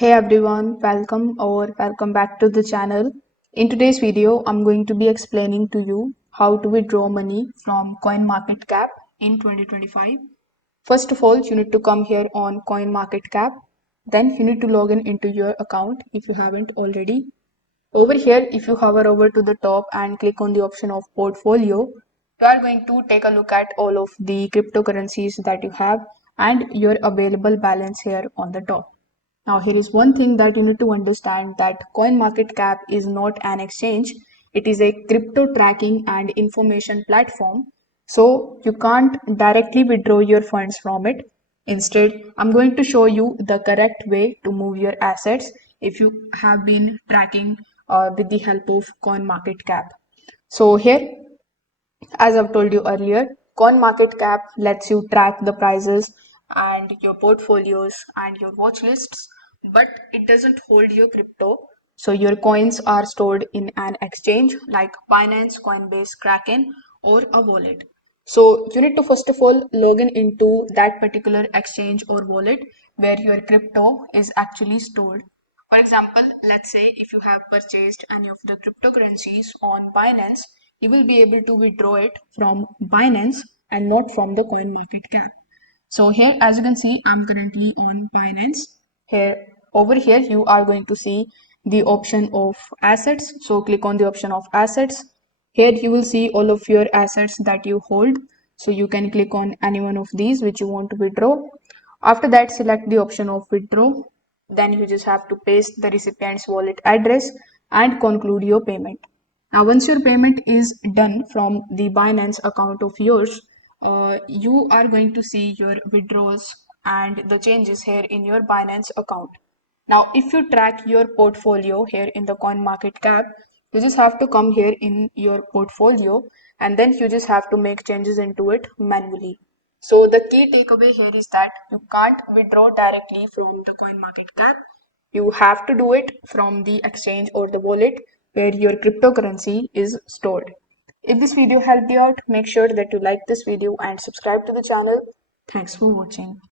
Hey everyone, welcome back to the channel. In today's video, I'm going to be explaining to you how to withdraw money from CoinMarketCap in 2025. First of all, you need to come here on CoinMarketCap. Then you need to log in into your account if you haven't already. Over here, if you hover over to the top and click on the option of portfolio, you are going to take a look at all of the cryptocurrencies that you have and your available balance here on the top. Now, here is one thing that you need to understand that CoinMarketCap is not an exchange. It is a crypto tracking and information platform. So you can't directly withdraw your funds from it. Instead, I'm going to show you the correct way to move your assets if you have been tracking with the help of CoinMarketCap. So here, as I've told you earlier, CoinMarketCap lets you track the prices and your portfolios and your watch lists, but it doesn't hold your crypto. So your coins are stored in an exchange like Binance, Coinbase, Kraken, or a wallet. So you need to first of all log in into that particular exchange or wallet where your crypto is actually stored. For example, let's say if you have purchased any of the cryptocurrencies on Binance, you will be able to withdraw it from Binance and not from the CoinMarketCap. So here, as you can see, I'm currently on Binance. Over here, you are going to see the option of assets. So click on the option of assets. Here you will see all of your assets that you hold. So you can click on any one of these which you want to withdraw. After that, select the option of withdraw. Then you just have to paste the recipient's wallet address and conclude your payment. Now, once your payment is done from the Binance account of yours, you are going to see your withdrawals and the changes here in your Binance account. Now, if you track your portfolio here in the CoinMarketCap, you just have to come here in your portfolio and then you just have to make changes into it manually. So the key takeaway here is that you can't withdraw directly from the CoinMarketCap. You have to do it from the exchange or the wallet where your cryptocurrency is stored. If this video helped you out, make sure that you like this video and subscribe to the channel. Thanks for watching.